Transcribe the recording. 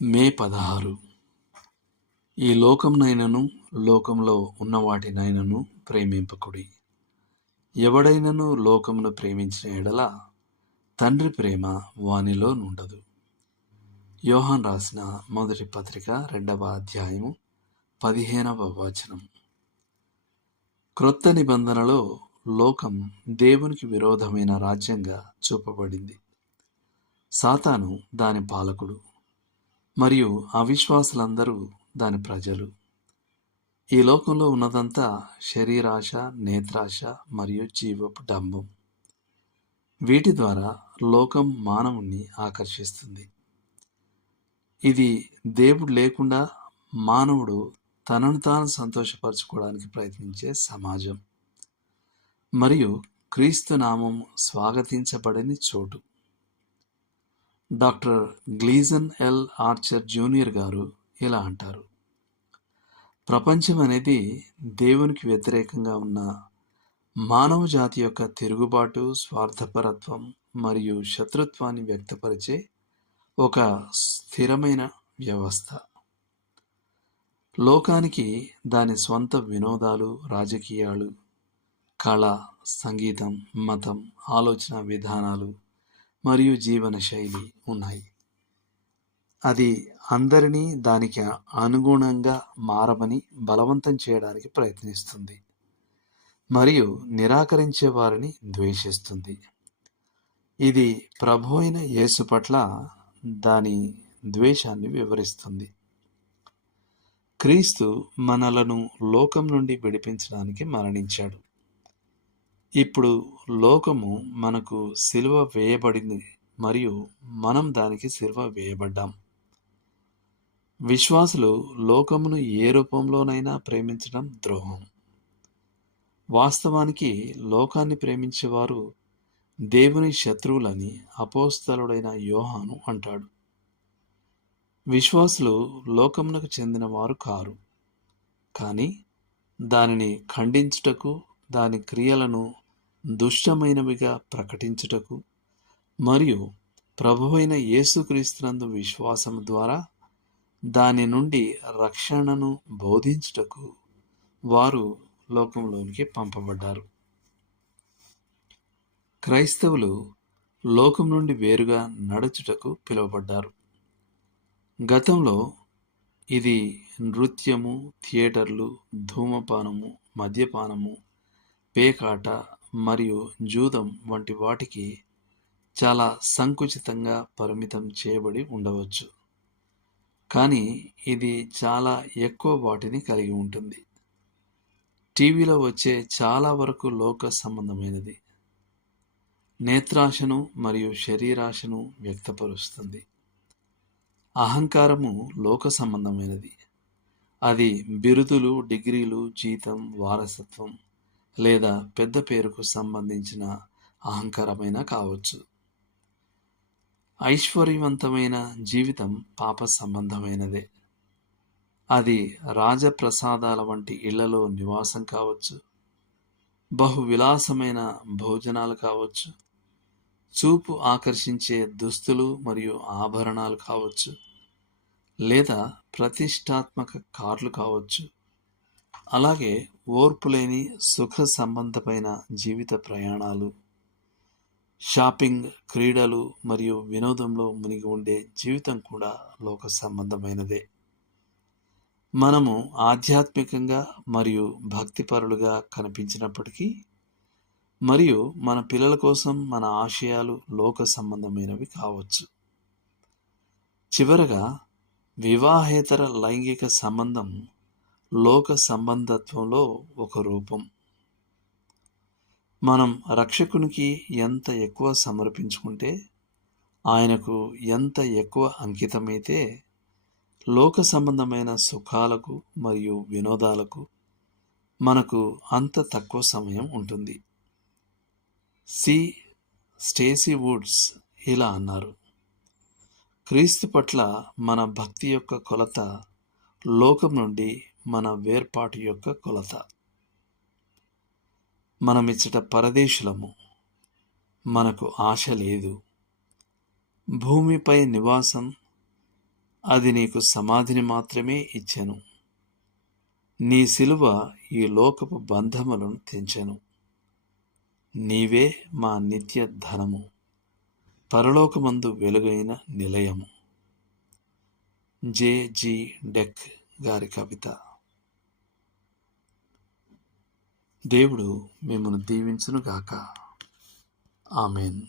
మే 16. ఈ లోకమునైనను లోకములో ఉన్న వాటినైనను ప్రేమింపకుడి. ఎవడైనను లోకమును ప్రేమించిన ఎడల తండ్రి ప్రేమ వానిలో నుండదు. యోహాన్ రాసిన మొదటి పత్రిక 2వ అధ్యాయము 15వ వచనం. క్రొత్త నిబంధనలో లోకం దేవునికి విరోధమైన రాజ్యంగా చూపబడింది. సాతాను దాని పాలకుడు మరియు అవిశ్వాసులందరూ దాని ప్రజలు. ఈ లోకంలో ఉన్నదంతా శరీరాశ, నేత్రాశ మరియు జీవపు డంబం. వీటి ద్వారా లోకం మానవుణ్ణి ఆకర్షిస్తుంది. ఇది దేవుడు లేకుండా మానవుడు తనను తాను సంతోషపరచుకోవడానికి ప్రయత్నించే సమాజం మరియు క్రీస్తు నామం స్వాగతించబడని చోటు. డాక్టర్ గ్లీజన్ ఎల్ ఆర్చర్ జూనియర్ గారు ఇలా అంటారు: ప్రపంచం అనేది దేవునికి వ్యతిరేకంగా ఉన్న మానవ జాతి యొక్క తిరుగుబాటు, స్వార్థపరత్వం మరియు శత్రుత్వాన్ని వ్యక్తపరిచే ఒక స్థిరమైన వ్యవస్థ. లోకానికి దాని స్వంత వినోదాలు, రాజకీయాలు, కళ, సంగీతం, మతం, ఆలోచన విధానాలు మరియు జీవన శైలి ఉన్నాయి. అది అందరినీ దానికి అనుగుణంగా మారమని బలవంతం చేయడానికి ప్రయత్నిస్తుంది మరియు నిరాకరించే వారిని ద్వేషిస్తుంది. ఇది ప్రభు అయిన యేసు పట్ల దాని ద్వేషాన్ని వివరిస్తుంది. క్రీస్తు మనలను లోకం నుండి విడిపించడానికి మరణించాడు. ఇప్పుడు లోకము మనకు సిలువ వేయబడింది మరియు మనం దానికి సిలువ వేయబడ్డాం. విశ్వాసులు లోకమును ఏ రూపంలోనైనా ప్రేమించడం ద్రోహం. వాస్తవానికి లోకాన్ని ప్రేమించేవారు దేవుని శత్రువులని అపోస్తలుడైన యోహాను అంటాడు. విశ్వాసులు లోకమునకు చెందిన వారు కారు, కానీ దానిని ఖండించుటకు, దాని క్రియలను దుష్టమైనవిగా ప్రకటించుటకు మరియు ప్రభువైన యేసుక్రీస్తునందు విశ్వాసం ద్వారా దాని నుండి రక్షణను బోధించుటకు వారు లోకంలోనికి పంపబడ్డారు. క్రైస్తవులు లోకం నుండి వేరుగా నడుచుటకు పిలువబడ్డారు. గతంలో ఇది నృత్యము, థియేటర్లు, ధూమపానము, మద్యపానము, పేకాట మరియు జూదం వంటి వాటికి చాలా సంకుచితంగా పరిమితం చేయబడి ఉండవచ్చు. కానీ ఇది చాలా ఎక్కువ వాటిని కలిగి ఉంటుంది. టీవీలో వచ్చే చాలా వరకు లోక సంబంధమైనది. నేత్రాశను మరియు శరీరాశను వ్యక్తపరుస్తుంది. అహంకారము లోక సంబంధమైనది. అది బిరుదులు, డిగ్రీలు, జీతం, వారసత్వం లేదా పెద్ద పేరుకు సంబంధించిన అహంకారమైనా కావచ్చు. ఐశ్వర్యవంతమైన జీవితం పాప సంబంధమైనదే. అది రాజప్రసాదాల వంటి ఇళ్లలో నివాసం కావచ్చు, బహువిలాసమైన భోజనాలు కావచ్చు, చూపు ఆకర్షించే దుస్తులు మరియు ఆభరణాలు కావచ్చు, లేదా ప్రతిష్టాత్మక కార్లు కావచ్చు. అలాగే ఓర్పులేని సుఖ సంబంధమైన జీవిత ప్రయాణాలు, షాపింగ్, క్రీడలు మరియు వినోదంలో మునిగి ఉండే జీవితం కూడా లోక సంబంధమైనదే. మనము ఆధ్యాత్మికంగా మరియు భక్తిపరులుగా కనిపించినప్పటికీ మరియు మన పిల్లల కోసం మన ఆశయాలు లోక సంబంధమైనవి కావచ్చు. చివరగా వివాహేతర లైంగిక సంబంధం లోక సంబంధత్వంలో ఒక రూపం. మనం రక్షకునికి ఎంత ఎక్కువ సమర్పించుకుంటే, ఆయనకు ఎంత ఎక్కువ అంకితమైతే, లోక సంబంధమైన సుఖాలకు మరియు వినోదాలకు మనకు అంత తక్కువ సమయం ఉంటుంది. స్టేసీ వుడ్స్ ఇలా అన్నారు: క్రీస్తు పట్ల మన భక్తి యొక్క కొలత లోకం నుండి మన వేర్పాటు యొక్క కొలత. మనమిచ్చట పరదేశులము, మనకు ఆశ లేదు. భూమిపై నివాసం అది నీకు సమాధిని మాత్రమే ఇచ్చెను. నీ శిలువ ఈ లోకపు బంధములను తెంచెను. నీవే మా నిత్య ధనము, పరలోకమందు వెలుగైన నిలయము. జె.జి. డెక్ గారి కవిత. దేవుడు మిమ్మల్ని దీవించునుగాక. ఆమెన్.